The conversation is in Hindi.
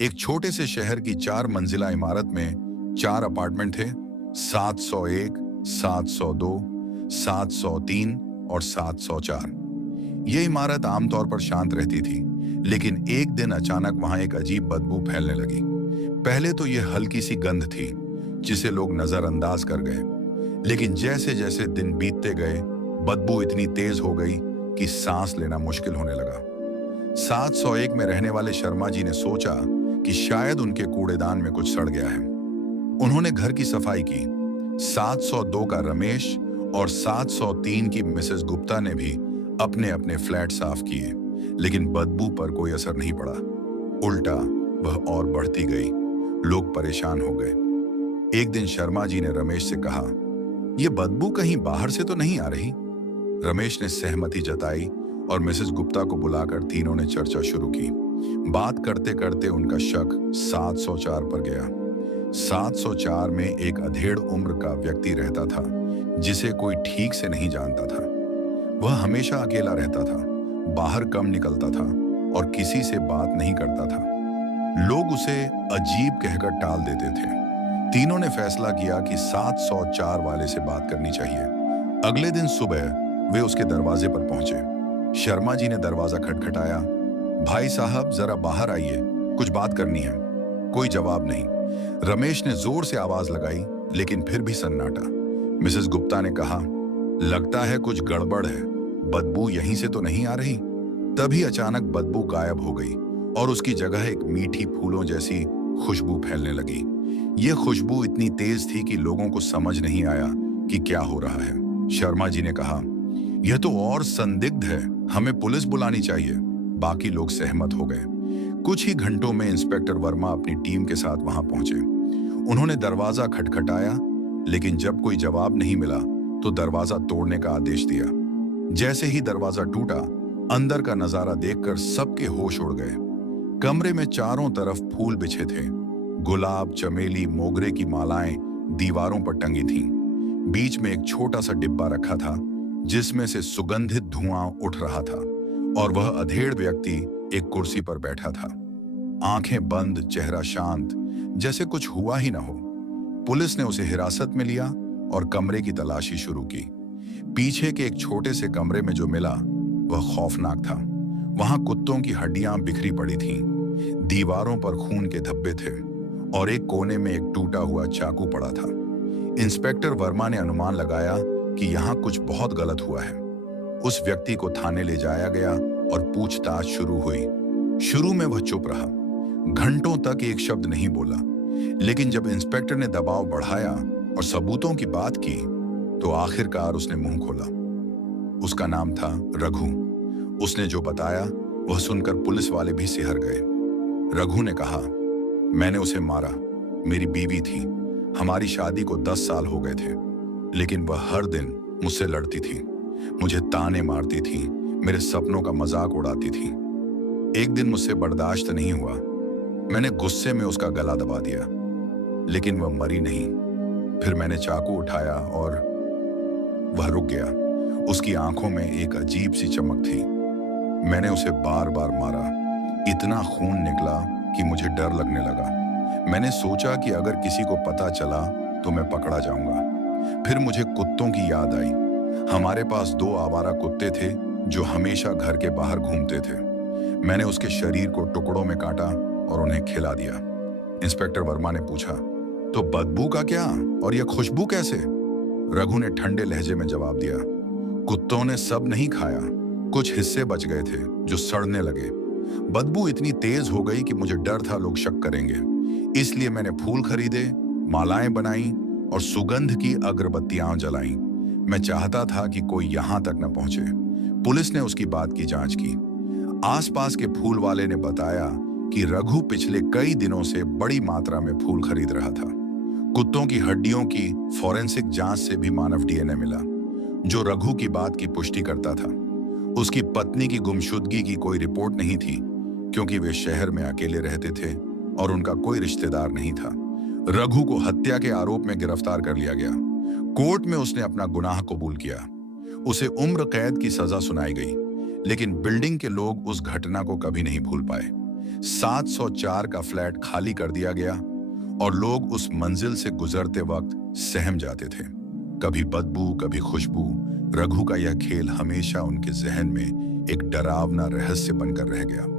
एक छोटे से शहर की 4 मंजिला इमारत में 4 अपार्टमेंट थे। 701, 702, 703 और 704। ये इमारत आमतौर पर शांत रहती थी, लेकिन एक दिन अचानक वहां एक अजीब बदबू फैलने लगी। पहले तो ये हल्की सी गंध थी, जिसे लोग नजरअंदाज कर गए, लेकिन जैसे जैसे दिन बीतते गए, बदबू इतनी तेज हो गई कि सांस लेना मुश्किल होने लगा। 701 में रहने वाले शर्मा जी ने सोचा कि शायद उनके कूड़ेदान में कुछ सड़ गया है। उन्होंने घर की सफाई की। 702 का रमेश और 703 की मिसेस गुप्ता ने भी अपने अपने फ्लैट साफ किए, लेकिन बदबू पर कोई असर नहीं पड़ा। उल्टा वह और बढ़ती गई। लोग परेशान हो गए। एक दिन शर्मा जी ने रमेश से कहा, यह बदबू कहीं बाहर से तो नहीं आ रही? रमेश ने सहमति जताई और मिसेस गुप्ता को बुलाकर तीनों ने चर्चा शुरू की। बात करते करते उनका शक 704 पर गया। 704 में एक अधेड़ उम्र का व्यक्ति रहता था, जिसे कोई ठीक से नहीं जानता था। वह हमेशा अकेला रहता था, बाहर कम निकलता था और किसी से बात नहीं करता था। लोग उसे अजीब कहकर टाल देते थे। तीनों ने फैसला किया कि 704 वाले से बात करनी चाहिए। अगले दिन सुबह वे उसके दरवाजे पर पहुंचे। शर्मा जी ने दरवाजा खटखटाया। भाई साहब, जरा बाहर आइए, कुछ बात करनी है। कोई जवाब नहीं। रमेश ने जोर से आवाज लगाई, लेकिन फिर भी सन्नाटा। मिसेस गुप्ता ने कहा, लगता है कुछ गड़बड़ है, बदबू यहीं से तो नहीं आ रही। तभी अचानक बदबू गायब हो गई और उसकी जगह एक मीठी फूलों जैसी खुशबू फैलने लगी। यह खुशबू इतनी तेज थी कि लोगों को समझ नहीं आया कि क्या हो रहा है। शर्मा जी ने कहा, यह तो और संदिग्ध है, हमें पुलिस बुलानी चाहिए। बाकी लोग सहमत हो गए। कुछ ही घंटों में इंस्पेक्टर वर्मा अपनी टीम के साथ वहां पहुंचे। उन्होंने दरवाजा खटखटाया, लेकिन जब कोई जवाब नहीं मिला तो दरवाजा तोड़ने का आदेश दिया। जैसे ही दरवाजा टूटा, अंदर का नजारा देखकर सबके होश उड़ गए। कमरे में चारों तरफ फूल बिछे थे। गुलाब, चमेली, मोगरे की मालाएं दीवारों पर टंगी थीं। बीच में एक छोटा सा डिब्बा रखा था, जिसमें से सुगंधित धुआं उठ रहा था, और वह अधेड़ व्यक्ति एक कुर्सी पर बैठा था, आंखें बंद, चेहरा शांत, जैसे कुछ हुआ ही ना हो। पुलिस ने उसे हिरासत में लिया और कमरे की तलाशी शुरू की। पीछे के एक छोटे से कमरे में जो मिला वह खौफनाक था। वहां कुत्तों की हड्डियां बिखरी पड़ी थीं, दीवारों पर खून के धब्बे थे और एक कोने में एक टूटा हुआ चाकू पड़ा था। इंस्पेक्टर वर्मा ने अनुमान लगाया कि यहां कुछ बहुत गलत हुआ है। उस व्यक्ति को थाने ले जाया गया और पूछताछ शुरू हुई। शुरू में वह चुप रहा, घंटों तक एक शब्द नहीं बोला, लेकिन जब इंस्पेक्टर ने दबाव बढ़ाया और सबूतों की बात की, तो आखिरकार उसने मुंह खोला। उसका नाम था रघु। उसने जो बताया वह सुनकर पुलिस वाले भी सिहर गए। रघु ने कहा, मैंने उसे मारा, मेरी बीवी थी, हमारी शादी को 10 साल हो गए थे, लेकिन वह हर दिन मुझसे लड़ती थी, मुझे ताने मारती थी, मेरे सपनों का मजाक उड़ाती थी। एक दिन मुझसे बर्दाश्त नहीं हुआ, मैंने गुस्से में उसका गला दबा दिया, लेकिन वह मरी नहीं। फिर मैंने चाकू उठाया और वह रुक गया। उसकी आंखों में एक अजीब सी चमक थी। मैंने उसे बार बार मारा, इतना खून निकला कि मुझे डर लगने लगा। मैंने सोचा कि अगर किसी को पता चला तो मैं पकड़ा जाऊंगा। फिर मुझे कुत्तों की याद आई। हमारे पास 2 आवारा कुत्ते थे जो हमेशा घर के बाहर घूमते थे। मैंने उसके शरीर को टुकड़ों में काटा और उन्हें खिला दिया। इंस्पेक्टर वर्मा ने पूछा, तो बदबू का क्या और यह खुशबू कैसे? रघु ने ठंडे लहजे में जवाब दिया, कुत्तों ने सब नहीं खाया, कुछ हिस्से बच गए थे जो सड़ने लगे। बदबू इतनी तेज हो गई कि मुझे डर था लोग शक करेंगे, इसलिए मैंने फूल खरीदे, मालाएं बनाई और सुगंध की अगरबत्तियां जलाई। मैं चाहता था कि कोई यहां तक न पहुंचे। पुलिस ने उसकी बात की जांच की। आसपास के फूल वाले ने बताया कि रघु पिछले कई दिनों से बड़ी मात्रा में फूल खरीद रहा था। कुत्तों की हड्डियों की फॉरेंसिक जांच से भी मानव डीएनए मिला, जो रघु की बात की पुष्टि करता था। उसकी पत्नी की गुमशुदगी की कोई रिपोर्ट नहीं थी, क्योंकि वे शहर में अकेले रहते थे और उनका कोई रिश्तेदार नहीं था। रघु को हत्या के आरोप में गिरफ्तार कर लिया गया। कोर्ट में उसने अपना गुनाह कबूल किया। उसे उम्र कैद की सजा सुनाई गई, लेकिन बिल्डिंग के लोग उस घटना को कभी नहीं भूल पाए। 704 का फ्लैट खाली कर दिया गया और लोग उस मंजिल से गुजरते वक्त सहम जाते थे। कभी बदबू, कभी खुशबू। रघु का यह खेल हमेशा उनके जहन में एक डरावना रहस्य बनकर रह गया।